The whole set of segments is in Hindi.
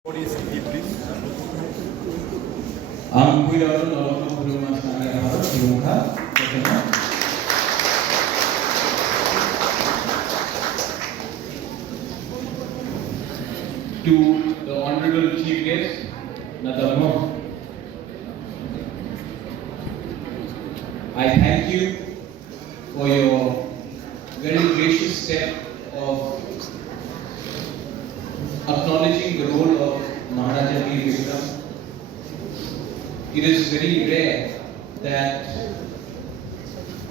Please. Ang kuyaron lawan ng mas kaya harap diungha to the honorable chief guest Nadamo. I thank you for your very gracious step of acknowledging the role of Maharaja Veer Vikram. It is very rare that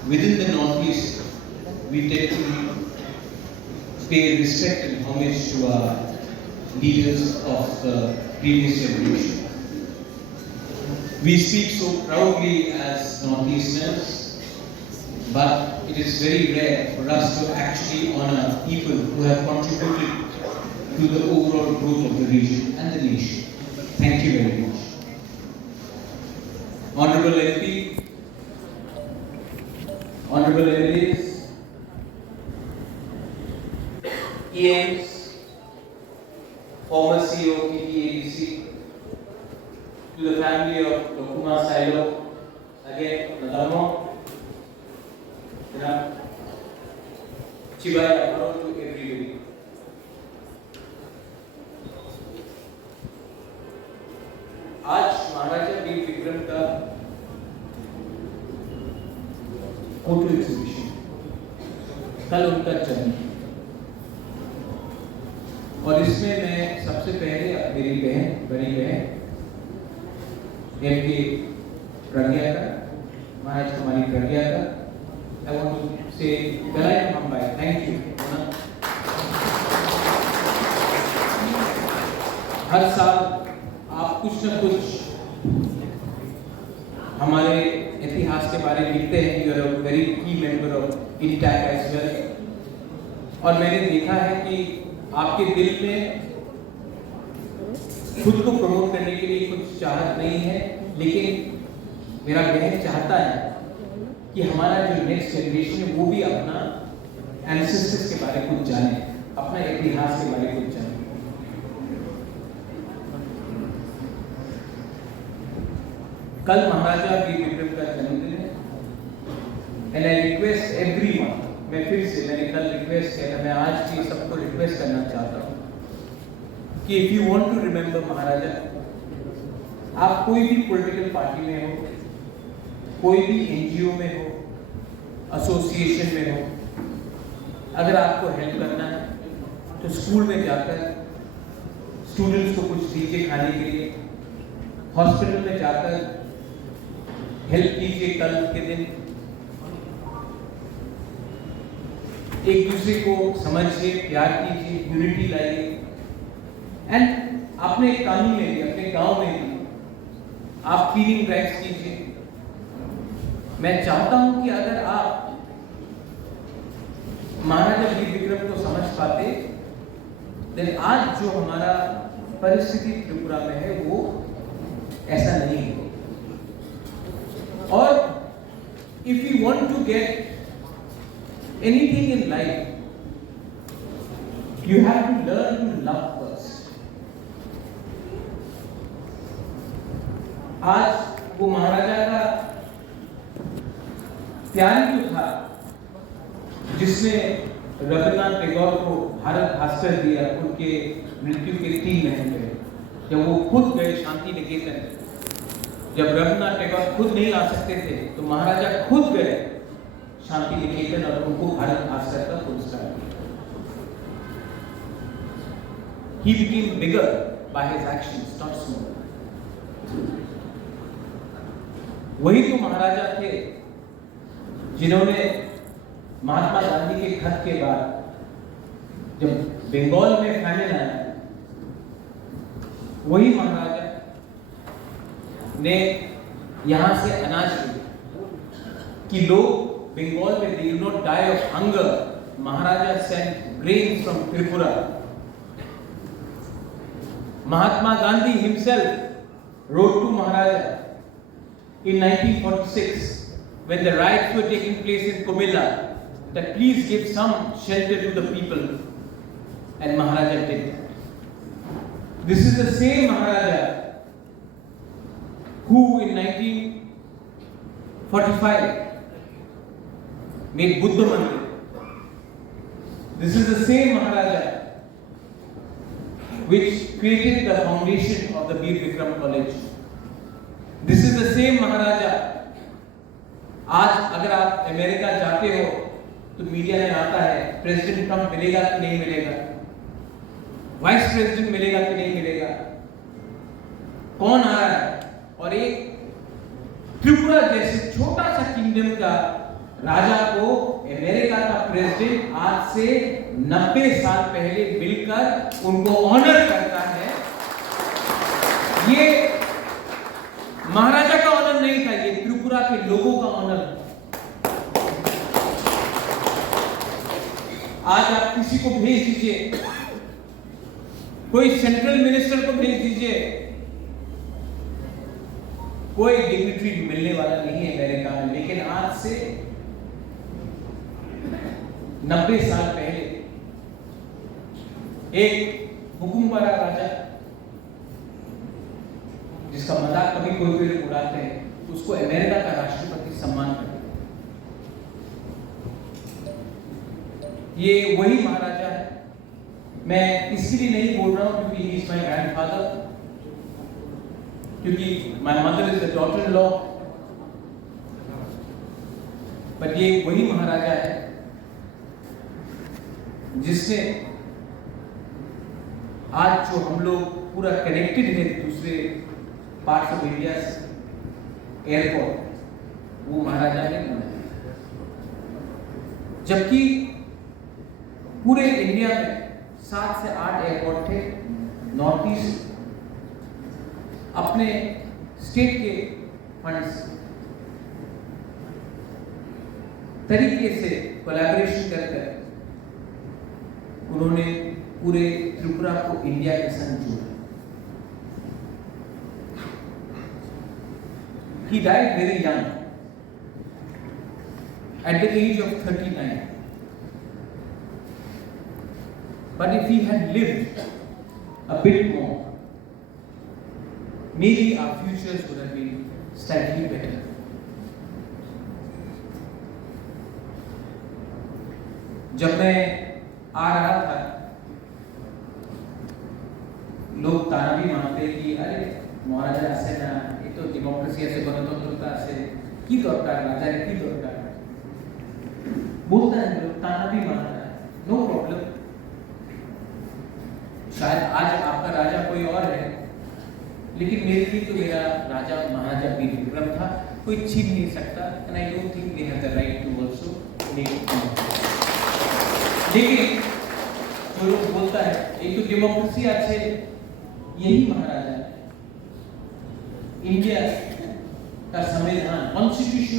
within the Northeast we tend to pay respect and homage to our leaders of the previous generation. We speak so proudly as Northeasterners, but it is very rare for us to actually honor people who have contributed to the overall growth of the region and the nation. Thank you very much. Honorable MP, Honorable MLAs, EMs, former CEO TTADC, to the family of Dokuma Silo, again, Nadamo, Chibai Aparo, to everybody. आज महाराजा वीर विक्रम का फोटो एग्जीबिशन, कल उनका जन्म, और इसमें मैं सबसे पहले मेरी बहन, बड़ी बहन एमके प्रज्ञा का, महाराज कुमारी प्रज्ञा का, I want to say Belai Mumbai, thank you. हर साल आप कुछ न कुछ हमारे इतिहास के बारे में लिखते हैं. You are a very key member of INTACH as well. और मैंने देखा है कि आपके दिल में खुद को प्रमोट करने के लिए कुछ चाहत नहीं है, लेकिन मेरा बहन चाहता है कि हमारा जो नेक्स्ट जनरेशन है वो भी अपना एंसेस्टर्स के बारे में कुछ जाने, अपना इतिहास के बारे में कुछ जाने. कल महाराजा वीर विक्रम का जन्मदिन है, एंड आई रिक्वेस्ट एवरीवन, मैं फिर से, मैंने कल रिक्वेस्ट किया, मैं आज भी सबको रिक्वेस्ट करना चाहता हूँ कि if you want to remember Maharaja, आप कोई भी पॉलिटिकल पार्टी में हो, कोई भी एनजीओ में हो, एसोसिएशन में हो, अगर आपको हेल्प करना है तो स्कूल में जाकर स्टूडेंट्स को कुछ दीजिए खाने के लिए, हॉस्पिटल में जाकर हेल्प कीजिए. कल के दिन एक दूसरे को समझिए, प्यार कीजिए, यूनिटी लाइए, एंड अपने कॉलोनी में भी, अपने गांव में भी आप फीलिंग ड्राइव्स कीजिए. मैं चाहता हूं कि अगर आप महाराजा वीर विक्रम को समझ पाते, देन आज जो हमारा परिस्थिति त्रिपुरा में है वो ऐसा नहीं है. और if you want to get anything in life, you have to learn to love first. आज वो महाराजा का प्यार जो था, जिसने रविन्द्रनाथ टैगोर को भारत भास्कर दिया उनके मृत्यु के 3 महीने पहले, जब वो खुद गए शांति निकेतन. जब रविन्द्रनाथ टैगोर खुद नहीं आ सकते थे तो महाराजा खुद गए शांति निकेतन और उनको भारत भास्कर का पुरस्कार दिया. He became bigger by his actions, not smaller. वही तो महाराजा थे जिन्होंने महात्मा गांधी के खत के बाद जब बंगाल में फैमिन आया, वही महाराजा ने यहां से अनाज लिया कि लोग बंगाल में they do not die of hunger. Maharaja sent grain from Tripura. Mahatma Gandhi himself wrote to Maharaja in 1946 when the riots were taking place in Comilla that please give some shelter to the people, and Maharaja did that. This is the same Maharaja who in 1945 made Buddha Mandir. This is the same Maharaja which created the foundation of the Bir Vikram College. This is the same Maharaja. आज अगर आप अमेरिका जाते हो तो मीडिया में आता है प्रेसिडेंट ट्रंप मिलेगा कि नहीं मिलेगा, वाइस प्रेसिडेंट मिलेगा कि नहीं मिलेगा, कौन आ रहा है। और एक त्रिपुरा जैसे छोटा सा किंगडम का राजा को अमेरिका का प्रेसिडेंट आज से 90 साल पहले मिलकर उनको ऑनर करता है। ये महाराजा का ऑनर नहीं था, ये त्रिपुरा के लोगों का ऑनर। आज आप किसी को भेज दीजिए, कोई सेंट्रल मिनिस्टर को भेज दीजिए, कोई डिग्निटरी मिलने वाला नहीं है अमेरिका में। लेकिन आज से 90 साल पहले एक हुकुमबारा राजा जिसका मजाक कभी कोई भी लोग उड़ाते हैं, उसको अमेरिका का राष्ट्रपति सम्मान करते हैं। ये वही महाराजा है। मैं इसलिए नहीं बोल रहा हूं क्योंकि ही इज माय ग्रैंडफादर, क्योंकि my mother is the daughter in law, but ये वही महाराजा है जिसने आज जो हम लोग पूरा कनेक्टेड है दूसरे पार्ट्स ऑफ इंडिया से, एयरपोर्ट, वो महाराजा ने बनाया। जबकि पूरे इंडिया में 7 से 8 एयरपोर्ट थे, नॉर्थ ईस्ट अपने स्टेट के फंड्स तरीके से कोलैबोरेशन कर उन्होंने पूरे त्रिपुरा को इंडिया के संग जोड़ा। He died very young, at the age of 39. But if he had lived a bit more, maybe our futures would have been slightly better. जब मैं आ रहा था, लोग ताना भी मारते कि अरे महाराजा ऐसे ना, ये तो डेमोक्रेसी ऐसे गणतंत्रता ऐसे की दरकार, राजा की दरकार बोलता है, लोग ताना भी मारता है, नो प्रॉब्लम। शायद आज आपका राजा कोई और है, लेकिन मेरे लिए तो मेरा राजा महाराजा बीर विक्रम था, कोई छीन नहीं सकता। And I don't think they have the right to also make it. लेकिन जो लोग बोलता है एक तो डेमोक्रेसी अच्छे, यही महाराजा है। इंडिया का संविधान, कॉन्स्टिट्यूशन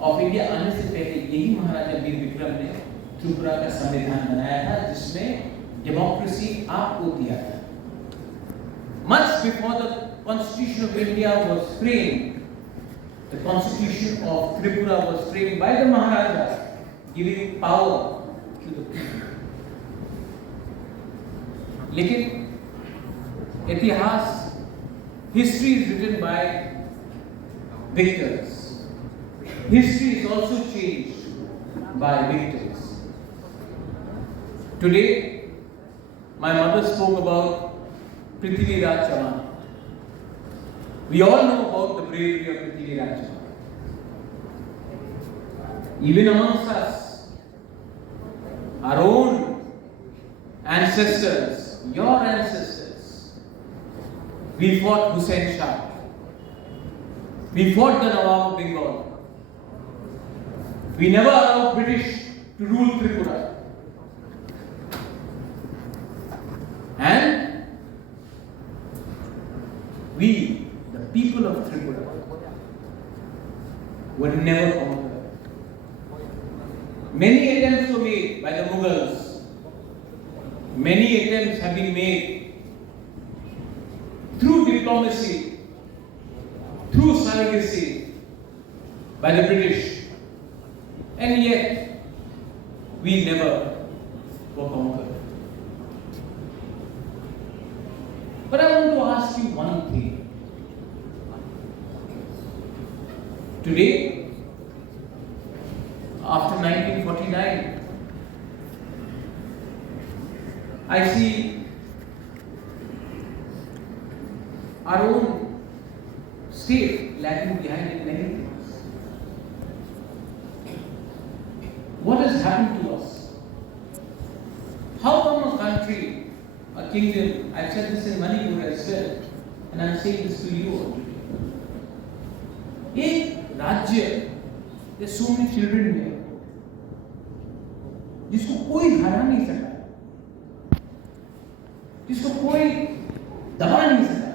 ऑफ इंडिया आने से पहले यही महाराजा बीर विक्रम ने त्रिपुरा का संविधान बनाया था, जिसमें डेमोक्रेसी आपको दिया था। Much before the Constitution of India was framed, the Constitution of Tripura was framed by the Maharaja, giving power to the people. लेकिन इतिहास, history is written by victors. History is also changed by victors. Today, my mother spoke about Prithviraj Chauhan. We all know about the bravery of Prithviraj Chauhan. Even amongst us, our own ancestors, your ancestors, we fought Hussain Shah. We fought the Nawab of Bengal. We never allowed British to rule Tripura. And we, the people of Tripura, were never conquered. Many attempts were made by the Mughals. Many attempts have been made through diplomacy, through surrogacy by the British. And yet, we never were conquered. But I want to ask you one thing. Today, after 1949, I see our own state lagging behind in many things. What has happened to us? How come a country, a kingdom, I've said this in Manipur as well, and I'm saying this to you all. एक राज्य, there's so many children here, जिसको कोई हरा नहीं सका, जिसको कोई दबा नहीं सका,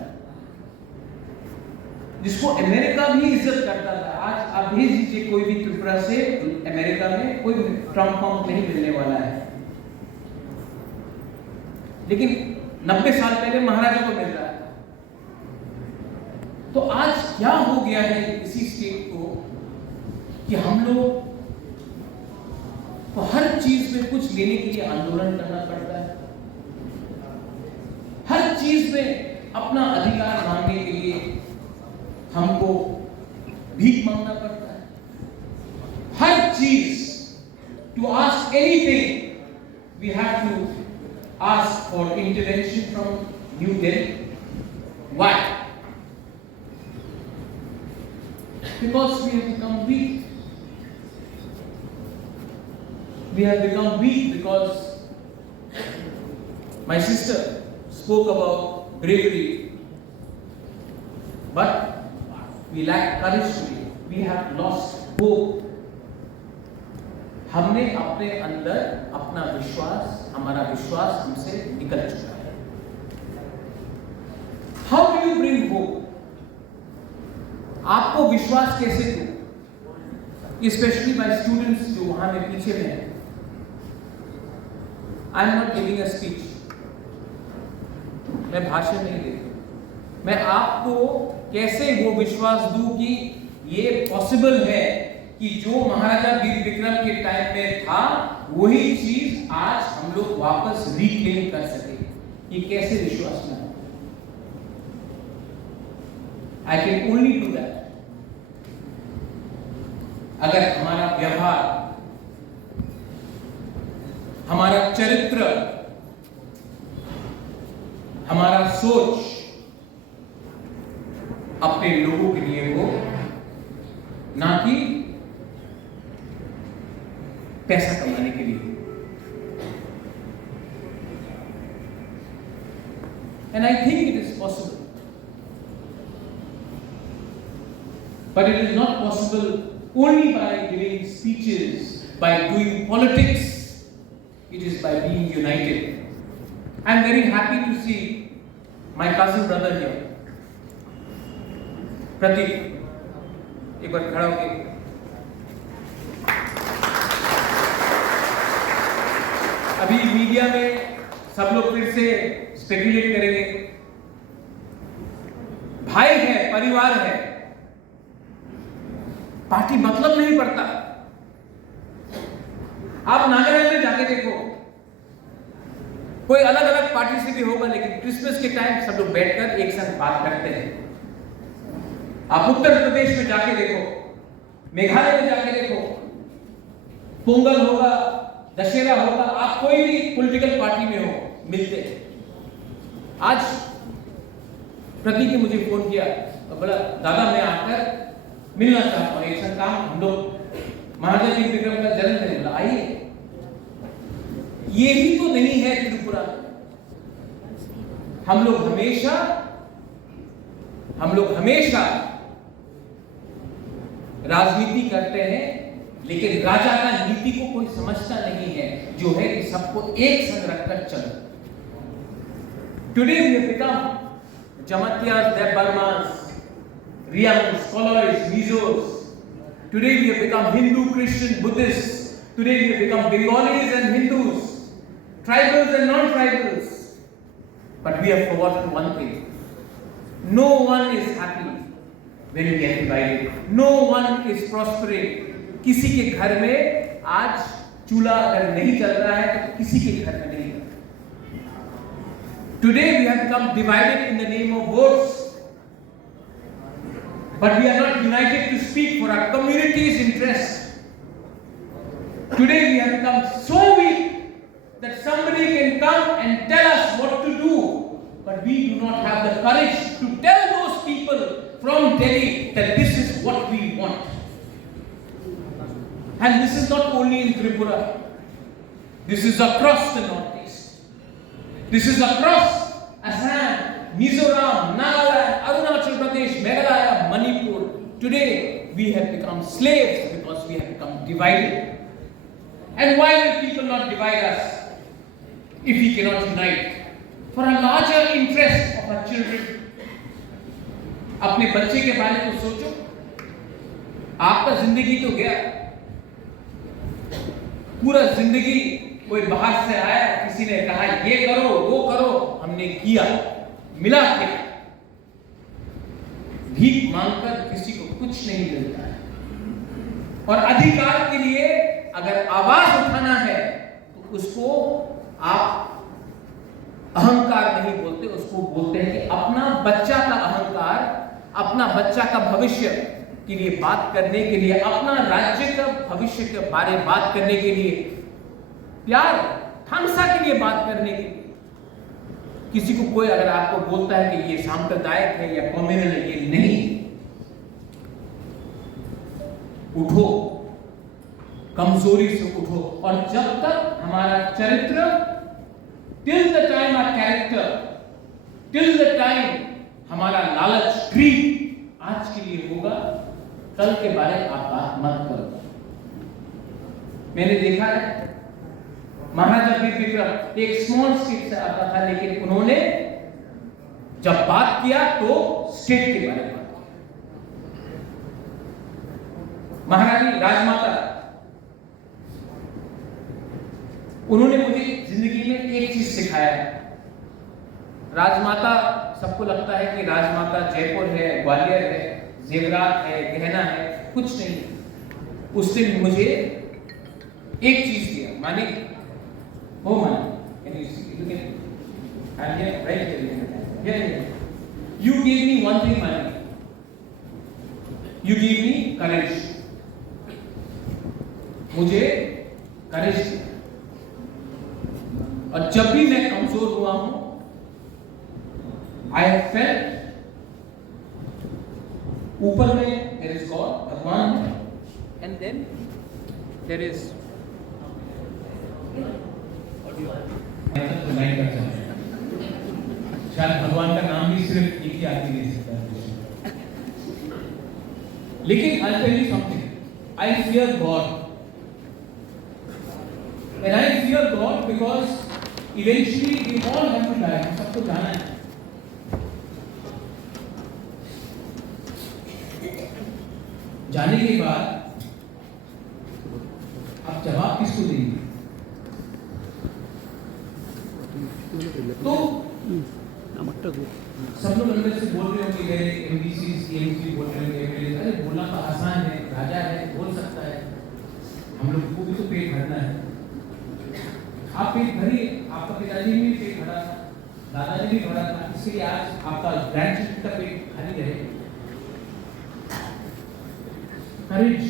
जिसको अमेरिका भी इज्जत करता था। आज आप भेज दीजिए कोई भी त्रिपुरा से अमेरिका में, कोई ट्रम्प पंप नहीं मिलने वाला है, लेकिन 90 साल पहले महाराजा को मिल रहा है। तो आज क्या हो गया है इसी स्टेट को कि हम लोग को हर चीज में कुछ लेने के लिए आंदोलन करना पड़ता है, हर चीज में अपना अधिकार मांगने के लिए हमको भीख मांगना पड़ता है, हर चीज, to ask anything we have to ask for intervention from New Delhi. Why? Because we have become weak. We have become weak because my sister spoke about bravery, but we lack courage today. We have lost hope. हमने अपने अंदर अपना विश्वास, हमारा विश्वास हमसे निकल चुका है। How do you bring hope? आपको विश्वास कैसे दूं? Especially by students जो वहां में पीछे में हैं। I am not giving a speech. मैं भाषण नहीं दे रहा। मैं आपको कैसे वो विश्वास दूं कि ये पॉसिबल है कि जो महाराजा वीर विक्रम के टाइम में था वही चीज आज हम लोग वापस रिक्लेम कर सके। ये कैसे विश्वास में? I can only do that अगर हमारा व्यवहार, हमारा चरित्र, हमारा सोच अपने लोगों के लिए हो, ना कि पैसा कमाने के लिए। And I think it is possible, but it is not possible only by giving speeches, by doing politics. It is by being united. I am very happy to see my cousin brother here, प्रतीक, एक बार खड़ा होके। अभी मीडिया में सब लोग फिर से स्पेकुलेट करेंगे, भाई है, परिवार है, पार्टी मतलब नहीं पड़ता। आप नागालैंड में जाके देखो, कोई अलग अलग पार्टी से भी होगा, लेकिन क्रिसमस के टाइम सब लोग बैठकर एक साथ बात करते हैं। आप उत्तर प्रदेश में जाके देखो, मेघालय में जाके देखो, पोंगल होगा, दशहरा होगा, आप कोई भी पॉलिटिकल पार्टी में हो, मिलते हैं। आज प्रतीक ने मुझे फोन किया और बोला, दादा मैं आकर मिलना चाहता हूं, एक साथ काम, हम लोग महाराजा वीर विक्रम का जन्मदिन, बोला आइए। यही तो नहीं है त्रिपुरा। हम लोग हमेशा राजनीति करते हैं, लेकिन राजा का नीति को कोई समझता नहीं है, जो है कि सबको एक संग रखकर चलो। Today we have become Jamatyas, Dev-Burmas, Rians, Scholars, Mizos. Today we have become Hindu, Christian, Buddhists. Today we have become Bengalis and Hindus, tribals and non-tribals. But we have forgotten one thing. No one is happy when we are divided. No one is prospering. किसी के घर में आज चूल्हा अगर नहीं चल रहा है तो किसी के घर में नहीं। Today we have become divided in the name of votes, but we are not united to speak for our community's interest. Today we have become so weak that somebody can come and tell us what to do, but we do not have the courage to tell those people from Delhi that this is what we want. And this is not only in Tripura. This is across the Northeast. This is across Assam, Mizoram, Nagaland, Arunachal Pradesh, Meghalaya, Manipur. Today we have become slaves because we have become divided. And why will people not divide us if we cannot unite? For a larger interest of our children. अपने बच्चे के बारे में सोचो. आपका जिंदगी तो गया. पूरा जिंदगी कोई बाहर से आया, किसी ने कहा ये करो वो करो, हमने किया, मिला क्या? भीख मांगकर किसी को कुछ नहीं मिलता है. और अधिकार के लिए अगर आवाज उठाना है तो उसको आप अहंकार नहीं बोलते, उसको बोलते हैं कि अपना बच्चा का अहंकार, अपना बच्चा का भविष्य के लिए बात करने के लिए, अपना राज्य का भविष्य के बारे में बात करने के लिए, प्यार ठामसा के लिए बात करने के लिए. किसी को कोई अगर आपको बोलता है कि ये सांप्रदायिक है या कम्युनल है, ये नहीं. उठो, कमजोरी से उठो. और जब तक हमारा चरित्र, till the time our character, till the time हमारा लालच, ग्रीड आज के लिए होगा, कल के बारे में आप बात मत करो. मैंने देखा है महाराजा वीर विक्रम एक स्मॉल स्टेट से आता था, लेकिन उन्होंने जब बात किया तो स्टेट के बारे में बात किया. महारानी राजमाता, उन्होंने मुझे जिंदगी में एक चीज सिखाया है. राजमाता, सबको लगता है कि राजमाता जयपुर है, ग्वालियर है, जेवरात है, गहना है, कुछ नहीं. उसने मुझे एक चीज दिया. मानी हो मानी, you gave me one thing, Mani. You gave me courage. मुझे courage दिया. और जब भी मैं कमजोर हुआ हूं, I have felt ऊपर में there is God, भगवान है, and then there is शायद भगवान का नाम भी सिर्फ एक ही आदमी ले सकता है. लेकिन I'll tell you something. I fear God. And I fear God because eventually we all have to die. सबको जाना है. जाने के बाद आप जवाब किसको देंगे? तो सब लोग अंदर से बोल रहे हो कि मेरे एमबीसी सीएमसी बोल रहे होंगे, अरे बोलना तो आसान है, राजा है, बोल सकता है, हम लोग को भी तो पेट भरना है. आप पेट भरिए. आपका पिताजी ने भी पेट भरा था, दादाजी भी भरा था, इसलिए आज आपका ग्रैंडचिल्ड्रन का पेट खाली रहे. करेज